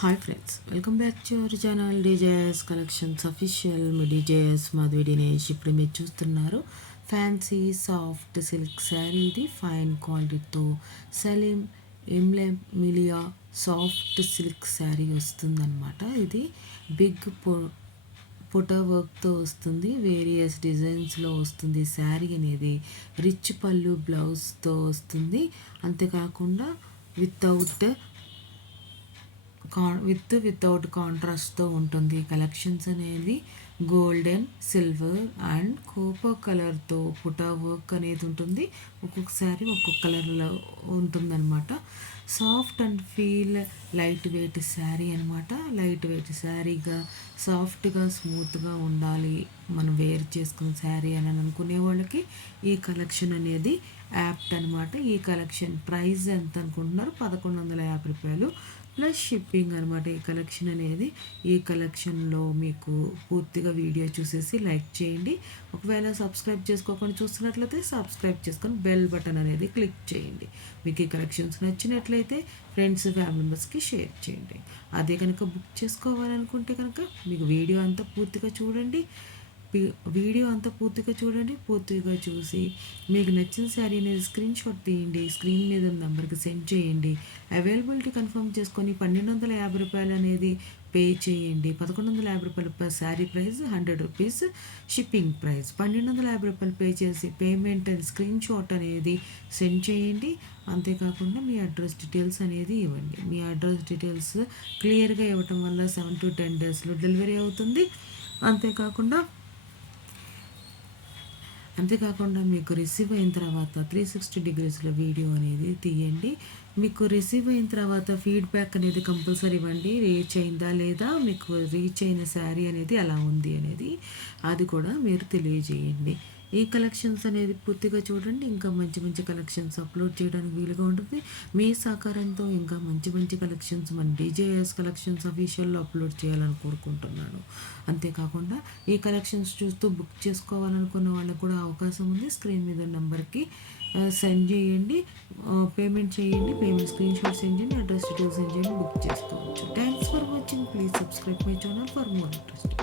Hi friends, welcome back to our channel DJS collections official. Me DJS Madhavi Dinesh. ఇప్పుడు మీరు చూస్తున్నారు fancy soft silk sari. ఇది fine క్వాలిటీతో Salim ఎంలెం Millia soft silk sari వస్తుందన్నమాట. ఇది బిగ్ పుటా వర్క్తో వస్తుంది, వేరియస్ డిజైన్స్లో వస్తుంది. శారీ అనేది రిచ్ పళ్ళు బ్లౌజ్తో వస్తుంది. అంతేకాకుండా వితౌట్ వితౌట్ కాంట్రాస్ట్తో ఉంటుంది. కలెక్షన్స్ అనేది గోల్డెన్, సిల్వర్ అండ్ కోపర్ కలర్తో పుటా వర్క్ అనేది ఉంటుంది. ఒక్కొక్కసారి ఒక్కొక్క కలర్లో ఉంటుందన్నమాట. Soft and feel light weight sari అనమాట. లైట్ వెయిట్ శారీగా సాఫ్ట్గా స్మూత్గా ఉండాలి మనం వేర్ చేసుకున్న శారీ అని అనుకునే వాళ్ళకి ఈ కలెక్షన్ అనేది యాప్ట్ అనమాట. ఈ కలెక్షన్ ప్రైస్ ఎంత అనుకుంటున్నారు? 1150 రూపాయలు ప్లస్ షిప్పింగ్ అనమాట. ఈ కలెక్షన్ అనేది ఈ కలెక్షన్లో మీకు పూర్తిగా వీడియో చూసేసి లైక్ చేయండి. ఒకవేళ సబ్స్క్రైబ్ చేసుకోకుండా చూస్తున్నట్లయితే సబ్స్క్రైబ్ చేసుకొని బెల్ బటన్ అనేది క్లిక్ చేయండి. మీకు ఈ కలెక్షన్స్ నచ్చినట్లయితే ఫ్రెండ్స్, ఫ్యామిలీ మెంబర్స్కి షేర్ చేయండి. అదే కనుక బుక్ చేసుకోవాలనుకుంటే కనుక మీకు వీడియో అంతా పూర్తిగా చూడండి. పూర్తిగా చూసి మీకు నచ్చిన శారీ అనేది స్క్రీన్ షాట్ తీయండి. స్క్రీన్ మీద ఉన్న నెంబర్కి సెండ్ చేయండి. అవైలబిలిటీ కన్ఫర్మ్ చేసుకొని 1250 రూపాయలు అనేది పే చేయండి. 1150 రూపాయలు sari price, 100 rupees shipping price. 1250 రూపాయలు పే చేసి పేమెంట్ అండ్ స్క్రీన్ షాట్ అనేది సెండ్ చేయండి. అంతేకాకుండా మీ అడ్రస్ డీటెయిల్స్ అనేది ఇవ్వండి. మీ అడ్రస్ డీటెయిల్స్ క్లియర్గా ఇవ్వటం వల్ల 7 to 10 డేస్లో డెలివరీ అవుతుంది. అంతేకాకుండా మీకు రిసీవ్ అయిన తర్వాత 360 డిగ్రీస్లో వీడియో అనేది తీయండి. మీకు రిసీవ్ అయిన తర్వాత ఫీడ్బ్యాక్ అనేది కంపల్సరీ ఇవ్వండి. రీచ్ అయిందా లేదా, మీకు రీచ్ అయిన శారీ అనేది ఎలా ఉంది అనేది అది కూడా మీరు తెలియజేయండి. ఈ కలెక్షన్స్ అనేది పూర్తిగా చూడండి. ఇంకా మంచి మంచి కలెక్షన్స్ అప్లోడ్ చేయడానికి వీలుగా ఉంటుంది. మీ సహకారంతో ఇంకా మంచి మంచి కలెక్షన్స్ మన డీజేఎస్ కలెక్షన్స్ అఫీషియల్లో అప్లోడ్ చేయాలని కోరుకుంటున్నాను. అంతేకాకుండా ఈ కలెక్షన్స్ చూస్తూ బుక్ చేసుకోవాలనుకున్న వాళ్ళకు కూడా అవకాశం ఉంది. స్క్రీన్ మీద నెంబర్కి సెండ్ చేయండి, పేమెంట్ చేయండి. పేమెంట్ స్క్రీన్ షాట్ సెండ్ చేయండి, అడ్రస్ డీటెయిల్స్ సెండ్ చేయండి, బుక్ చేసుకోవచ్చు. Thanks for watching. Please subscribe my channel for more interest.